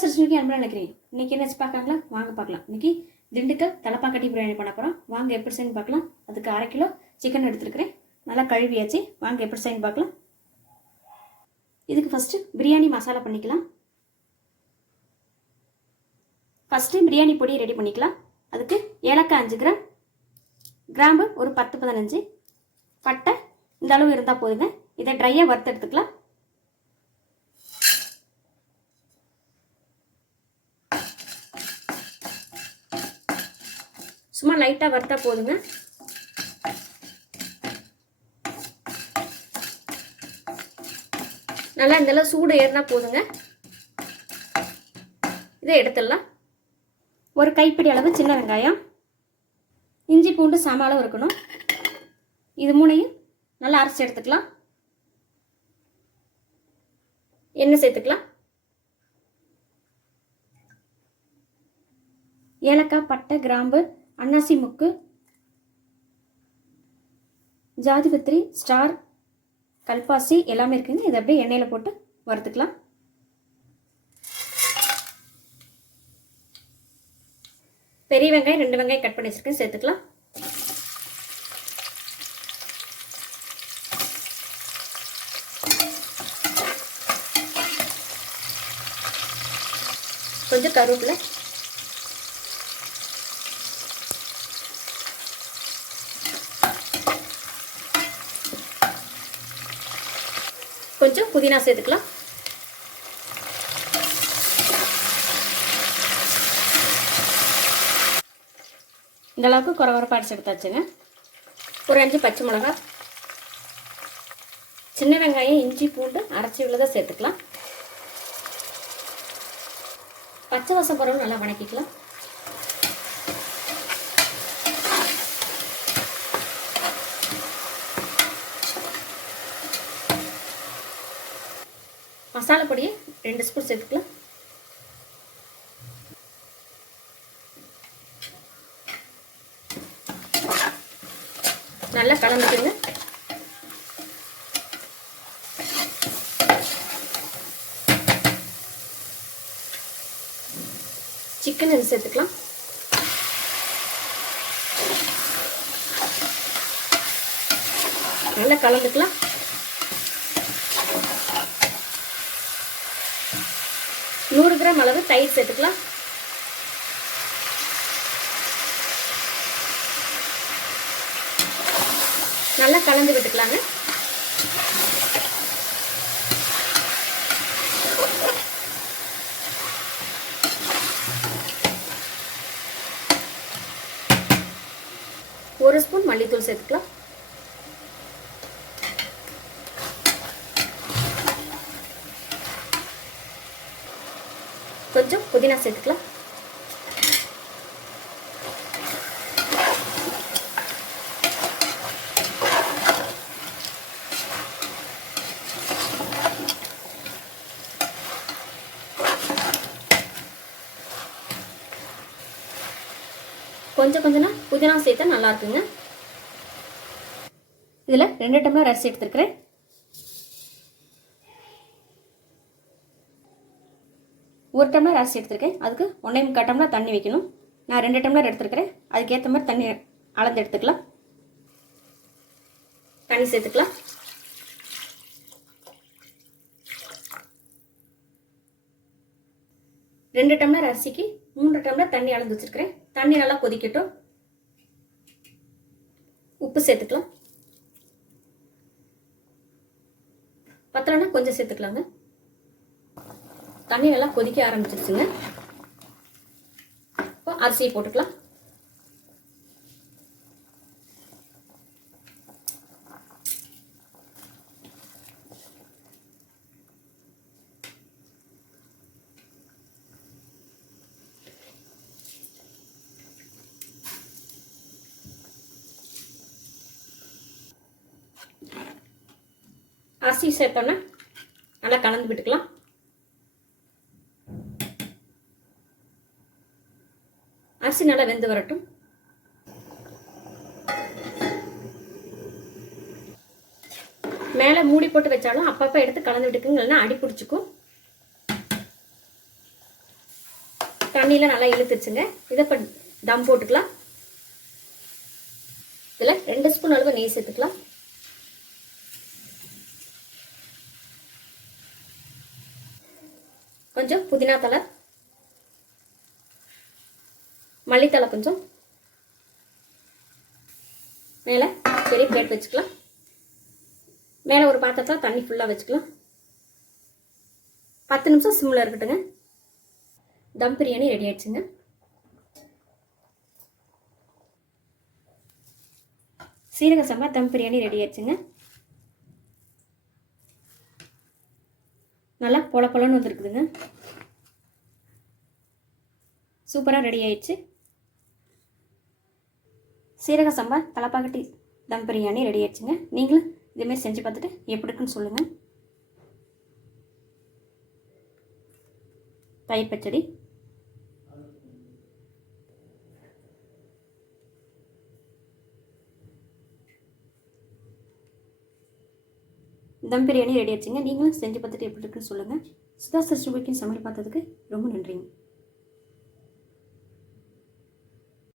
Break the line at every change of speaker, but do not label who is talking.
சிறுசுக்கு அன்பு நினைக்கிறேன் இன்றைக்கி என்ன வச்சு பார்க்காங்களா வாங்க பார்க்கலாம். இன்னைக்கு திண்டுக்கல் தலைப்பாக்கட்டி பிரியாணி பண்ண போகிறோம் வாங்க எப்படி செய்யணும் பார்க்கலாம். அதுக்கு அரை கிலோ சிக்கன் எடுத்துருக்கிறேன். நல்லா கழுவியாச்சு. வாங்க எப்படி செய்யணும் பார்க்கலாம். இதுக்கு ஃபஸ்ட்டு பிரியாணி மசாலா பண்ணிக்கலாம். ஃபஸ்ட்டு பிரியாணி பொடி ரெடி பண்ணிக்கலாம். அதுக்கு ஏலக்காய் அஞ்சு கிராம் கிராம்பு ஒரு பத்து பதினஞ்சு. பட்டை இந்த அளவு இருந்தால் போதுங்க. இதை ட்ரையாக வறுத்து எடுத்துக்கலாம். லைட்டாக வறுத்தா போதுங்க. நல்லா இதெல்லாம் சூடு ஏறினா போதுங்க. இதை எடுத்துடலாம். ஒரு கைப்பிடி அளவு சின்ன வெங்காயம். இஞ்சி பூண்டு சம அளவு இருக்கணும். இது மூணையும் நல்லா அரைச்சி எடுத்துக்கலாம். எண்ணெய் சேர்த்துக்கலாம். ஏலக்காய் பட்டை கிராம்பு அன்னாசி முக்கு ஜாதிபத்திரி ஸ்டார் கல்பாசி எல்லாமே இருக்குங்க. இதை அப்படியே எண்ணெயில் போட்டு வறுத்துக்கலாம். பெரிய வெங்காயம் ரெண்டு வெங்காயம் கட் பண்ணி வச்சுருக்கேன். சேர்த்துக்கலாம். கொஞ்சம் கருவேப்பிலை. கொஞ்சம் புதினா சேர்த்துக்கலாம். இந்த அளவுக்கு குறவரப்பா அடிச்சு எடுத்தாச்சுங்க. ஒரு அஞ்சு பச்சை மிளகா சின்ன வெங்காயம் இஞ்சி பூண்டு அரைச்சி உள்ளதை சேர்த்துக்கலாம். பச்சை வசம் பரவல் நல்லா வணக்கிக்கலாம். மசாலா பொடியை ரெண்டு ஸ்பூன் சேர்த்துக்கலாம். நல்லா கலந்துக்கோங்க. சிக்கன் இது சேர்த்துக்கலாம். நல்லா கலந்துக்கலாம். நூறு கிராம் அளவு தயிர் சேர்த்துக்கலாம். நல்லா கலந்து விட்டுக்கலாங்க. ஒரு ஸ்பூன் மல்லித்தூள் சேர்த்துக்கலாம். கொஞ்சம் புதினா சேர்த்துக்கலாம். கொஞ்சம் கொஞ்சம்னா புதினா சேர்த்தா நல்லா இருக்குங்க. இதில் ரெண்டு டம்ளர் அரிசி எடுத்துருக்குறேன். ஒரு டம்ளர் அரிசி எடுத்திருக்கேன். அதுக்கு ஒன்றே முக்கால் டம்ளர் தண்ணி வைக்கணும். நான் ரெண்டு டம்ளர் எடுத்துருக்கிறேன். அதுக்கேற்ற மாதிரி தண்ணி அளந்து எடுத்துக்கலாம். தண்ணி சேர்த்துக்கலாம். ரெண்டு டம்ளர் அரிசிக்கு மூன்று டம்ளர் தண்ணி அளந்து வச்சுருக்கிறேன். தண்ணி நல்லா கொதிக்கட்டும். உப்பு சேர்த்துக்கலாம். பத்திரம்னா கொஞ்சம் சேர்த்துக்கலாங்க. தண்ணி நல்லா கொதிக்க ஆரம்பிச்சிருச்சுங்க. இப்போ அரிசியை போட்டுக்கலாம். அரிசி சேர்த்தோன்னா நல்லா கலந்து விட்டுக்கலாம். அரிசி நல்லா வெந்து வரட்டும். மேலே மூடி போட்டு வச்சாலும் அப்பப்போ எடுத்து கலந்து விட்டுக்குங்க. இல்லைன்னா அடி பிடிச்சிக்கும். தண்ணியில் நல்லா இழுத்துருச்சுங்க. இதை இப்போ தம் போட்டுக்கலாம். இதில் ரெண்டு ஸ்பூன் அளவு நெய் சேர்த்துக்கலாம். கொஞ்சம் புதினா தலை மல்லித்தலை கொஞ்சம் மேலே பெரிய பிளேட் வச்சுக்கலாம். மேலே ஒரு பாத்திரத்தில் தண்ணி ஃபுல்லாக வச்சுக்கலாம். பத்து நிமிஷம் சிம்மில் இருக்கட்டுங்க. தம் பிரியாணி ரெடி ஆயிடுச்சுங்க. சீரக சம்பா தம் பிரியாணி ரெடி ஆயிடுச்சுங்க. நல்லா பொல பொலன்னு வந்துருக்குதுங்க. சூப்பராக ரெடி ஆயிடுச்சு. சீரக சம்பா தலப்பாக்கட்டி தம் பிரியாணி ரெடி ஆயிடுச்சுங்க. நீங்களும் இதேமாரி செஞ்சு பார்த்துட்டு எப்படி இருக்குன்னு சொல்லுங்கள் தயிர் பச்சடி. தம் பிரியாணி ரெடி ஆச்சுங்க நீங்களும் செஞ்சு பார்த்துட்டு எப்படி இருக்குன்னு சொல்லுங்கள் சுதா சிஸ்டர் சமையல் பார்த்ததுக்கு ரொம்ப நன்றிங்க.